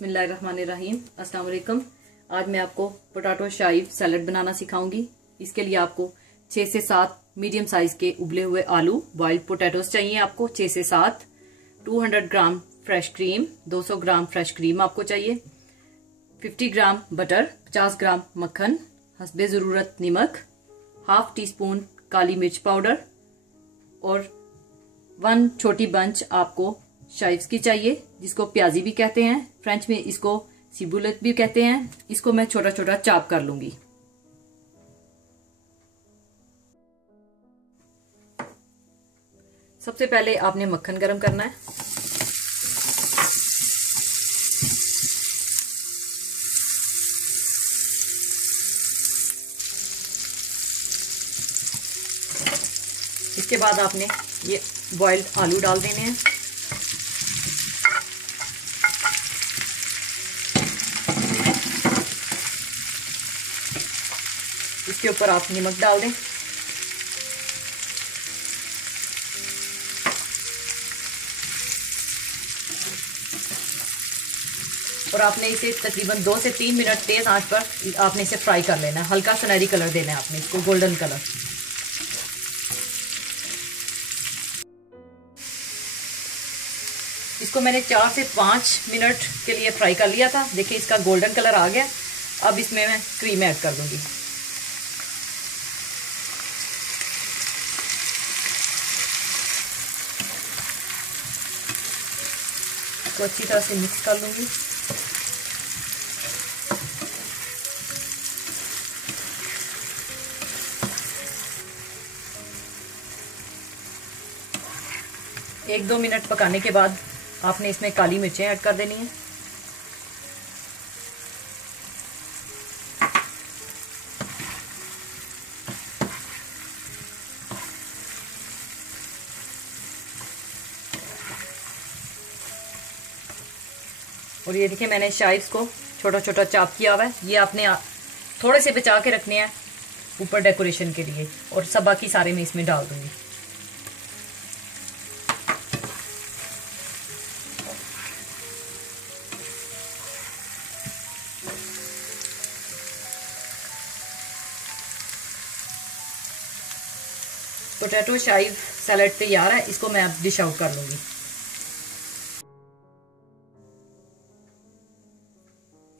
बिस्मिल्लाहिर्रहमानिर्रहीम। अस्सलाम वालेकुम। आज मैं आपको पोटैटो शाइव सैलड बनाना सिखाऊंगी। इसके लिए आपको 6 से 7 मीडियम साइज के उबले हुए आलू बॉइल्ड पोटैटोस चाहिए। आपको 6 से 7 200 ग्राम फ्रेश क्रीम, 200 ग्राम फ्रेश क्रीम आपको चाहिए, 50 ग्राम बटर, 50 ग्राम मक्खन, हस्बे ज़रूरत नमक, हाफ टी स्पून काली मिर्च पाउडर और 1 छोटी बंच आपको शाइव्स की चाहिए, जिसको प्याजी भी कहते हैं। फ्रेंच में इसको सिबुलेट भी कहते हैं। इसको मैं छोटा छोटा चॉप कर लूंगी। सबसे पहले आपने मक्खन गरम करना है। इसके बाद आपने ये बॉइल्ड आलू डाल देने हैं। इसके ऊपर आप नमक डाल दें। और आपने इसे तकरीबन 2 से 3 मिनट तेज आंच पर आपने इसे फ्राई कर लेना है। हल्का सुनहरी कलर देना है आपने इसको, गोल्डन कलर। इसको मैंने 4 से 5 मिनट के लिए फ्राई कर लिया था। देखिए इसका गोल्डन कलर आ गया। अब इसमें मैं क्रीम ऐड कर दूंगी। इसको अच्छी तरह से मिक्स कर लूंगी। एक 2 मिनट पकाने के बाद आपने इसमें काली मिर्चें ऐड कर देनी है। और ये देखिए मैंने शाइव्स को छोटा छोटा चॉप किया हुआ है। ये आपने थोड़े से बचा के रखने हैं ऊपर डेकोरेशन के लिए, और सब बाकी सारे मैं इसमें डाल दूंगी। पोटैटो शाइव सैलड तैयार है। इसको मैं अब डिश आउट कर लूंगी।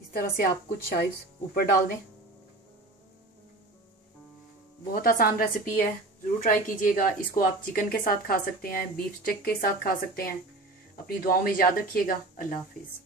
इस तरह से आप कुछ शाइव्स ऊपर डाल दें। बहुत आसान रेसिपी है, जरूर ट्राई कीजिएगा। इसको आप चिकन के साथ खा सकते हैं, बीफ स्टिक के साथ खा सकते हैं। अपनी दुआओं में याद रखिएगा। अल्लाह हाफिज।